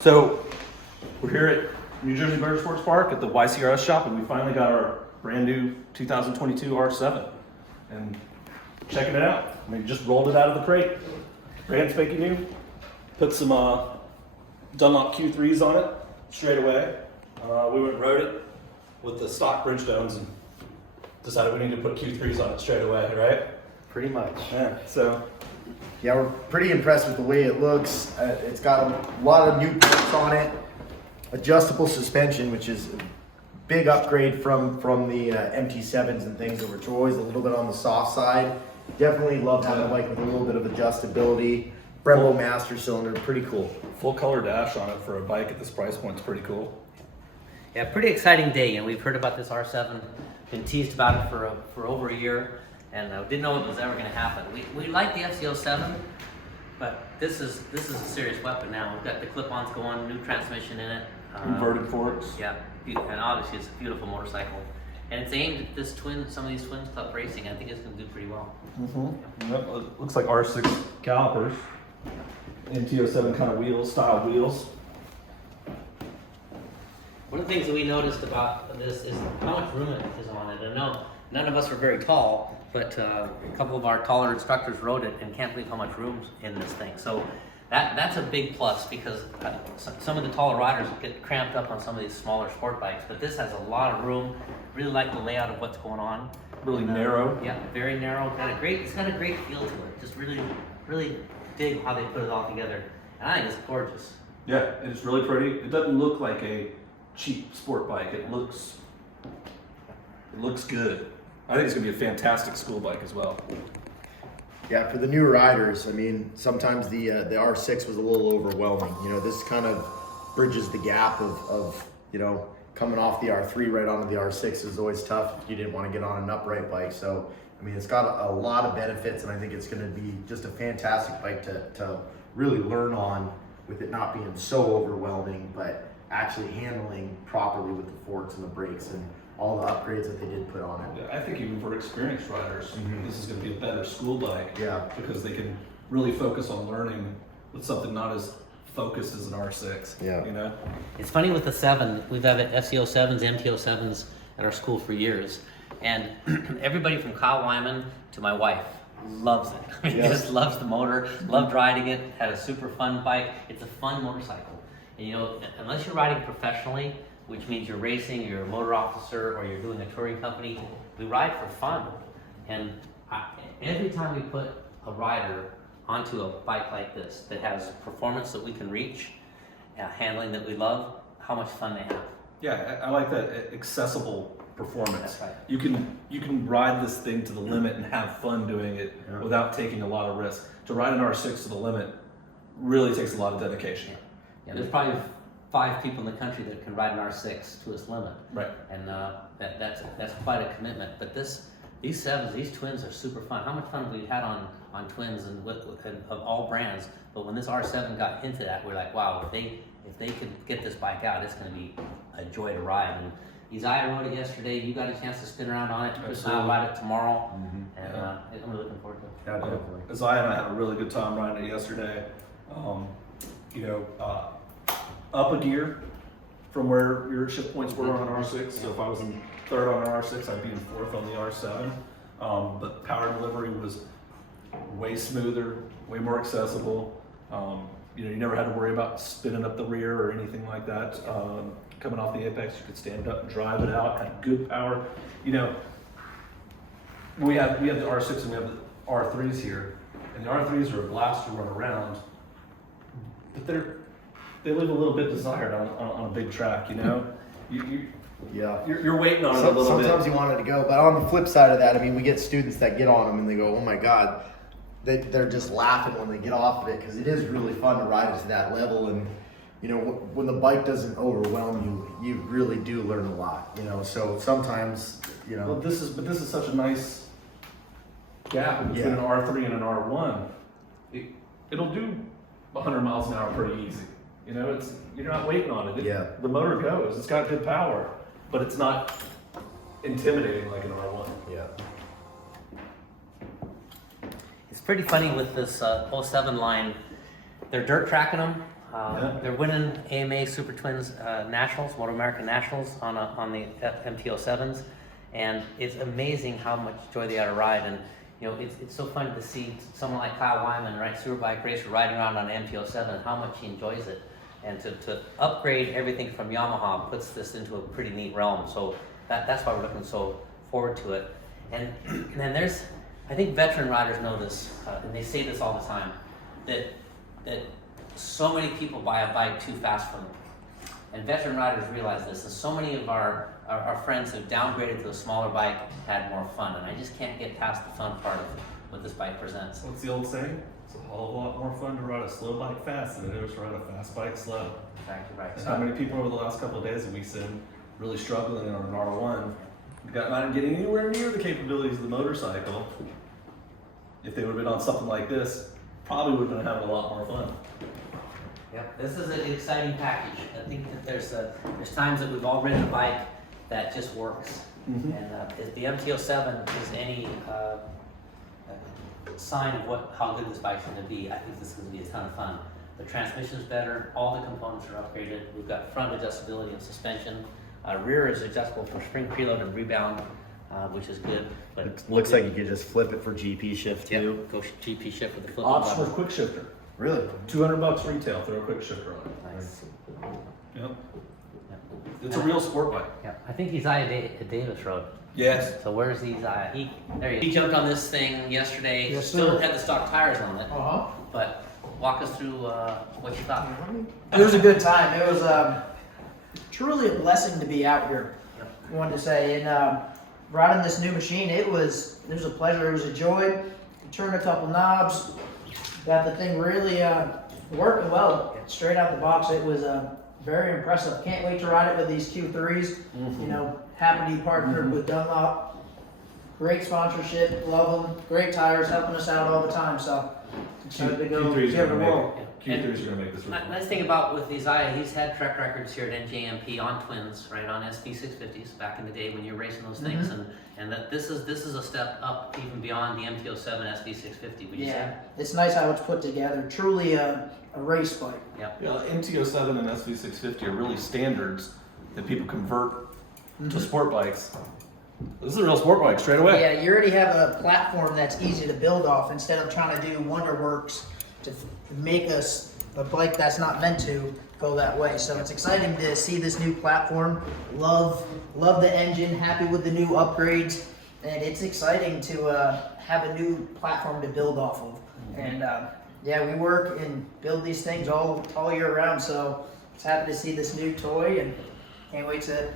So we're here at New Jersey Motorsports Park at the YCRS shop, and we finally got our brand new 2022 R7 and checking it out. I mean, just rolled it out of the crate, brand spanking new. Put some Dunlop Q3s on it straight away. We went and rode it with the stock Bridgestones and decided we need to put Q3s on it straight away, right? Pretty much. Yeah. So Yeah, we're pretty impressed with the way it looks. It's got a lot of new parts on it. Adjustable suspension, which is a big upgrade from the MT7s and things, which are always a little bit on the soft side. Definitely love having a bike with a little bit of adjustability. Brembo master cylinder, pretty cool. full color dash on it for a bike at this price point is pretty cool. Yeah, pretty exciting day, and we've heard about this R7, been teased about it for over a year, and didn't know it was ever going to happen. We like the FZ07, but this is a serious weapon now. We've got the clip-ons going, new transmission in it. Inverted forks. Yeah, and obviously it's a beautiful motorcycle. And it's aimed at this some of these twin club racing. I think it's going to do pretty well. Mm-hmm. Yep, it looks like R6 calipers. MT07 kind of wheels, style wheels. One of the things that we noticed about this is how much room it is on it. I know none of us are very tall, but a couple of our taller instructors rode it and can't believe how much room's in this thing. So that's a big plus, because some of the taller riders get cramped up on some of these smaller sport bikes, but this has a lot of room. Really like the layout of what's going on. Really narrow. Yeah, very narrow. It's got a great feel to it. Just really dig how they put it all together. And I think it's gorgeous. Yeah, it's really pretty. It doesn't look like a cheap sport bike. It looks good. I think it's gonna be a fantastic school bike as well. Yeah, for the new riders, I mean, sometimes the R6 was a little overwhelming. You know, this kind of bridges the gap of you know, coming off the R3 right onto the R6 is always tough if you didn't want to get on an upright bike. So, I mean, it's got a lot of benefits, and I think it's going to be just a fantastic bike to really learn on, with it not being so overwhelming, but actually handling properly with the forks and the brakes and all the upgrades that they did put on it. Yeah, I think even for experienced riders, this is going to be a better school bike. Yeah. Because they can really focus on learning with something not as focused as an R6. Yeah. You know? It's funny with the 7, we've had FZ07s, MT07s at our school for years. And everybody from Kyle Wyman to my wife loves it. I mean, just loves the motor, loved riding it, had a super fun bike. It's a fun motorcycle. And you know, unless you're riding professionally, which means you're racing, you're a motor officer, or you're doing a touring company, we ride for fun. And every time we put a rider onto a bike like this that has performance that we can reach, handling that we love, how much fun they have. Yeah, I like that accessible performance. That's right. You can ride this thing to the limit and have fun doing it without taking a lot of risk. To ride an R6 to the limit really takes a lot of dedication. Yeah, there's probably 5 people in the country that can ride an R6 to its limit. Right. And that's quite a commitment. But these 7s, these twins are super fun. How much fun have we had on twins and of all brands? But when this R7 got hinted at, we're like, wow, if they could get this bike out, it's going to be a joy to ride. And Eziah rode it yesterday. You got a chance to spin around on it. Chris and I'll ride it tomorroa and I'm really looking forward to it. Yeah, definitely. Eziah and I had a really good time riding it yesterday. Up a gear from where your shift points were on an R6. So if I was in third on an R6, I'd be in fourth on the R7. But power delivery was way smoother, way more accessible. You never had to worry about spinning up the rear or anything like that. Coming off the apex, you could stand up and drive it out, had good power. You know, we have the R6 and we have the R3s here, and the R3s are a blast to run around, but they leave a little bit desired on a big track. You know, you're waiting on it a little bit. Sometimes you want it to go, but on the flip side of that, I mean, we get students that get on them and they go, oh my God, they're just laughing when they get off of it, because it is really fun to ride it to that level. And you know, when the bike doesn't overwhelm you, you really do learn a lot. You know, so sometimes, you know. Well, this is such a nice gap between an R3 and an R1. It'll do 100 miles an hour pretty easy. You know, you're not waiting on it. The motor goes. It's got good power, but it's not intimidating like an R1. Yeah. It's pretty funny with this 07 line. They're dirt tracking them. They're winning AMA Super Twins Nationals, Motor America Nationals on the MT-07s, and it's amazing how much joy they are to ride. And you know, it's so fun to see someone like Kyle Wyman, right, superbike racer, riding around on an MT-07 and how much he enjoys it. And to upgrade everything from Yamaha puts this into a pretty neat realm. So that's why we're looking so forward to it. And then there's, I think veteran riders know this, and they say this all the time, that so many people buy a bike too fast for them. And veteran riders realize this, and so many of our friends have downgraded to a smaller bike, had more fun, and I just can't get past the fun part of what this bike presents. What's the old saying? It's a whole lot more fun to ride a slow bike fast than it is to ride a fast bike slow. Exactly right. And how many people over the last couple of days have we seen really struggling on an R1, not getting anywhere near the capabilities of the motorcycle? If they would have been on something like this, probably would have been having a lot more fun. Yep, this is an exciting package. I think that there's times that we've all ridden a bike that just works. Mm-hmm. And if the MT-07 is any sign of how good this bike's going to be, I think this is going to be a ton of fun. The transmission's better, all the components are upgraded. We've got front adjustability and suspension. Rear is adjustable for spring preload and rebound, which is good. But It looks like you could just flip it for GP shift yeah, too. go GP shift with the flip Optional button. quick shifter. Really? $200 retail, throw a quick shifter on it. Nice. Yep. Yep. It's a real sport bike. Yep. I think Eziah Davis rode. Yes. So where's Eziah? He jumped on this thing yesterday. Yes, Still sir. had the stock tires on it. Uh-huh. But walk us through what you thought. It was a good time. It was truly a blessing to be out here. I wanted to say, and riding this new machine, it was a pleasure. It was a joy. You turned a couple knobs, got the thing really working well. Straight out the box, it was very impressive. Can't wait to ride it with these Q3s. Mm-hmm. You know, happy to be partnered with Dunlop. Great sponsorship, love them. Great tires, helping us out all the time. So excited to go Q3s give it are a gonna whirl. make it. Q3s are gonna make this really fun. Nice thing about with Eziah, he's had track records here at NJMP on twins, right, on SV650s back in the day when you were racing those things, and that this is a step up even beyond the MT-07 SV650. Would you say? Yeah, it's nice how it's put together. Truly a race bike. Yep. Yeah, MT-07 and SV650 are really standards that people convert to sport bikes. This is a real sport bike straight away. Yeah, you already have a platform that's easy to build off instead of trying to do Wonderworks to make us a bike that's not meant to go that way. So it's exciting to see this new platform. Love the engine. Happy with the new upgrades, and it's exciting to have a new platform to build off of. And yeah, we work and build these things all year round. So it's happy to see this new toy and can't wait to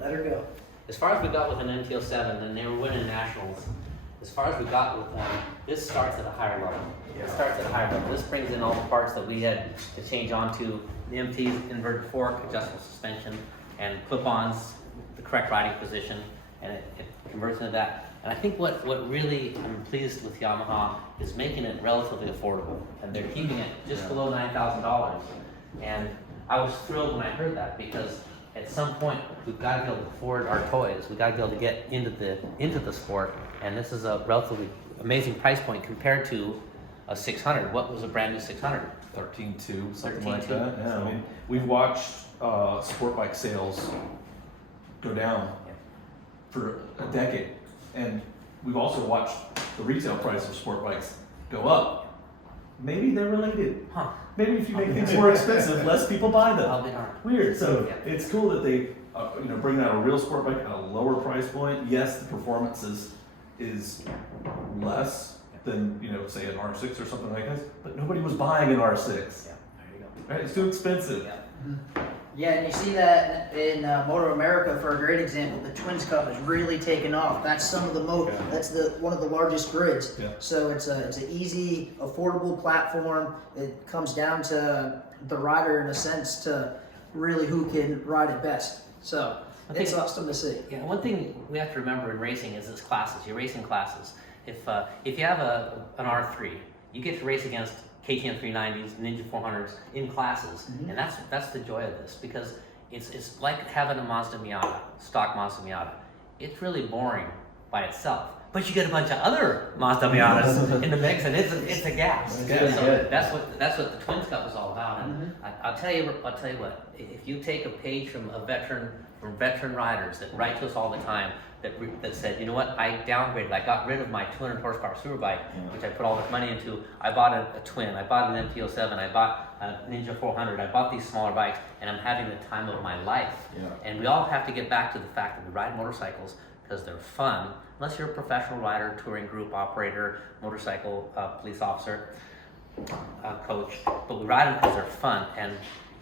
let her go. As far as we got with an MT-07, and they were winning nationals, as far as we got with them, this starts at a higher level. It starts at a higher level. This brings in all the parts that we had to change onto the MT's inverted fork, adjustable suspension, and clip-ons, the correct riding position, and it converts into that. And I think what really I'm pleased with Yamaha is making it relatively affordable, and they're keeping it just below $9,000. And I was thrilled when I heard that, because at some point we've got to be able to afford our toys. We've got to be able to get into the sport, and this is a relatively amazing price point compared to a 600. What was a brand new 600? 13.2, something 13.2. like that. Yeah, I mean, we've watched sport bike sales go down for a decade, and we've also watched the retail price of sport bikes go up. Maybe they're related. Huh. Maybe if you make things more expensive, less people buy them. I'll be darned. Weird. So Yeah. it's cool that they, bring out a real sport bike at a lower price point. Yes, the performance is less than say an R6 or something like this, but nobody was buying an R6. Yeah, there you go. Right? It's too expensive. Yeah. Yeah, and you see that in Motor America for a great example. The Twins Cup has really taken off. That's some of the That's one of the largest grids. Yeah. So it's an easy, affordable platform. It comes down to the rider in a sense to really who can ride it best. So it's awesome to see. Yeah, one thing we have to remember in racing is its classes. You're racing classes. If you have an R3, you get to race against KTM 390s, Ninja 400s in classes, and that's the joy of this, because it's like having a Mazda Miata, stock Mazda Miata. It's really boring by itself, but you get a bunch of other Mazda Miatas in the mix, and it's a gas. Good, So good. that's what the Twins Cup was all about. And I'll tell you what. If you take a page from veteran riders that write to us all the time, that said, you know what, I downgraded. I got rid of my 200 horsepower super bike, which I put all this money into. I bought a twin. I bought an MT-07. I bought a Ninja 400. I bought these smaller bikes, and I'm having the time of my life. Yeah. And we all have to get back to the fact that we ride motorcycles because they're fun. Unless you're a professional rider, touring group operator, motorcycle police officer, coach, but we ride them because they're fun. And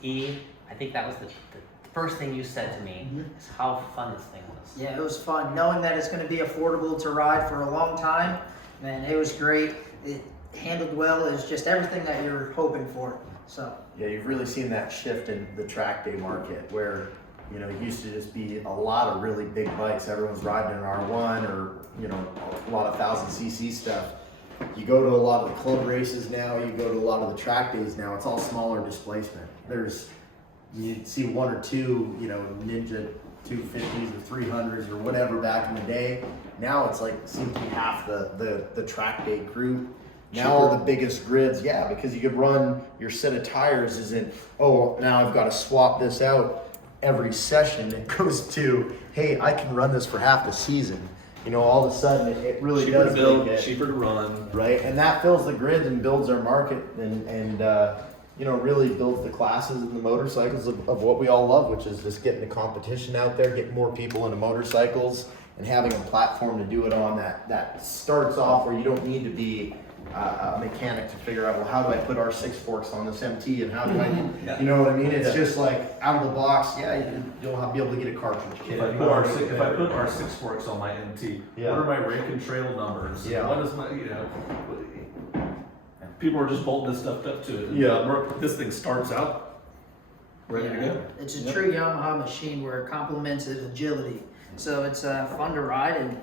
I think that was the first thing you said to me is how fun this thing was. Yeah, it was fun. Knowing that it's going to be affordable to ride for a long time, man, it was great. It handled well. It was just everything that you're hoping for. So Yeah, you've really seen that shift in the track day market where, you know, it used to just be a lot of really big bikes. Everyone's riding an R1 or, you know, a lot of 1000cc stuff. You go to a lot of the club races now, you go to a lot of the track days now, it's all smaller displacement. You see one or two, you know, Ninja 250s or 300s or whatever back in the day. Now it's like, seems to be half the track day crew. Now all the biggest grids, yeah, because you could run your set of tires isn't, oh, now I've got to swap this out every session. It goes to, hey, I can run this for half the season. You know, all of a sudden it really Cheaper does to build, make it, cheaper to run. right? And that fills the grid and builds our market and you know, really builds the classes and the motorcycles of what we all love, which is just getting the competition out there, getting more people into motorcycles, and having a platform to do it on that starts off where you don't need to be a mechanic to figure out, well, how do I put R6 forks on this MT and how do I, you know what I mean? It's just like out of the box, yeah, you'll be able to get a cartridge kit. If I put R6 forks on my MT, Yeah. what are my rank and trail numbers? Yeah. What is my, you know, people are just bolting this stuff up to it. Yeah. This thing starts out ready to go. it's a true Yamaha machine where it complements its agility. So it's fun to ride, and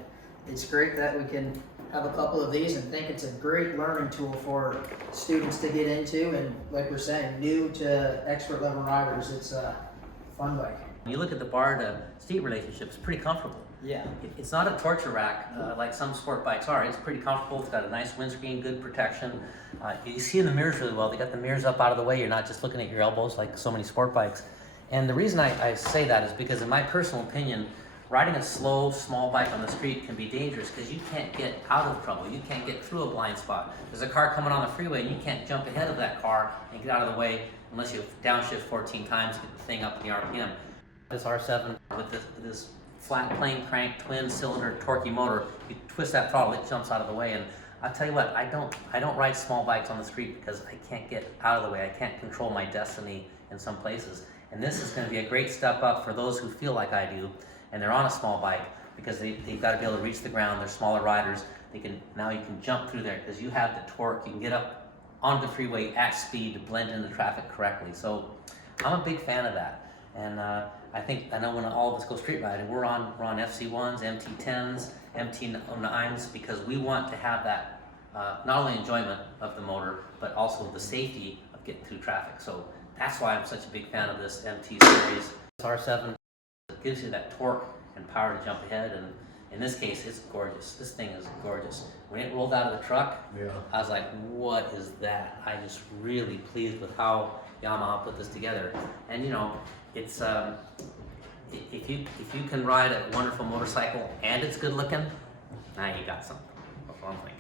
it's great that we can have a couple of these and think it's a great learning tool for students to get into. And like we're saying, new to expert level riders, it's a fun bike. When you look at the bar to seat relationship, it's pretty comfortable. Yeah. It's not a torture rack like some sport bikes are. It's pretty comfortable. It's got a nice windscreen, good protection. You see in the mirrors really well. They got the mirrors up out of the way. You're not just looking at your elbows like so many sport bikes. And the reason I say that is because in my personal opinion, riding a slow, small bike on the street can be dangerous because you can't get out of trouble. You can't get through a blind spot. There's a car coming on the freeway and you can't jump ahead of that car and get out of the way unless you downshift 14 times to get the thing up in the RPM. This R7 with this flat plane crank twin cylinder torquey motor, you twist that throttle, it jumps out of the way. And I'll tell you what, I don't ride small bikes on the street because I can't get out of the way. I can't control my destiny in some places. And this is going to be a great step up for those who feel like I do and they're on a small bike because they've got to be able to reach the ground. They're smaller riders. Now you can jump through there because you have the torque. You can get up onto the freeway at speed to blend in the traffic correctly. So I'm a big fan of that. And I know when all of us go street riding, we're on FC1s, MT10s, MT9s because we want to have that not only enjoyment of the motor, but also the safety of getting through traffic. So that's why I'm such a big fan of this MT series. This R7 gives you that torque and power to jump ahead, and in this case, it's gorgeous. This thing is gorgeous. When it rolled out of the truck, I was like, what is that? I'm just really pleased with how Yamaha put this together. And you know, it's if you can ride a wonderful motorcycle and it's good looking, now you got something. That's what I'm thinking.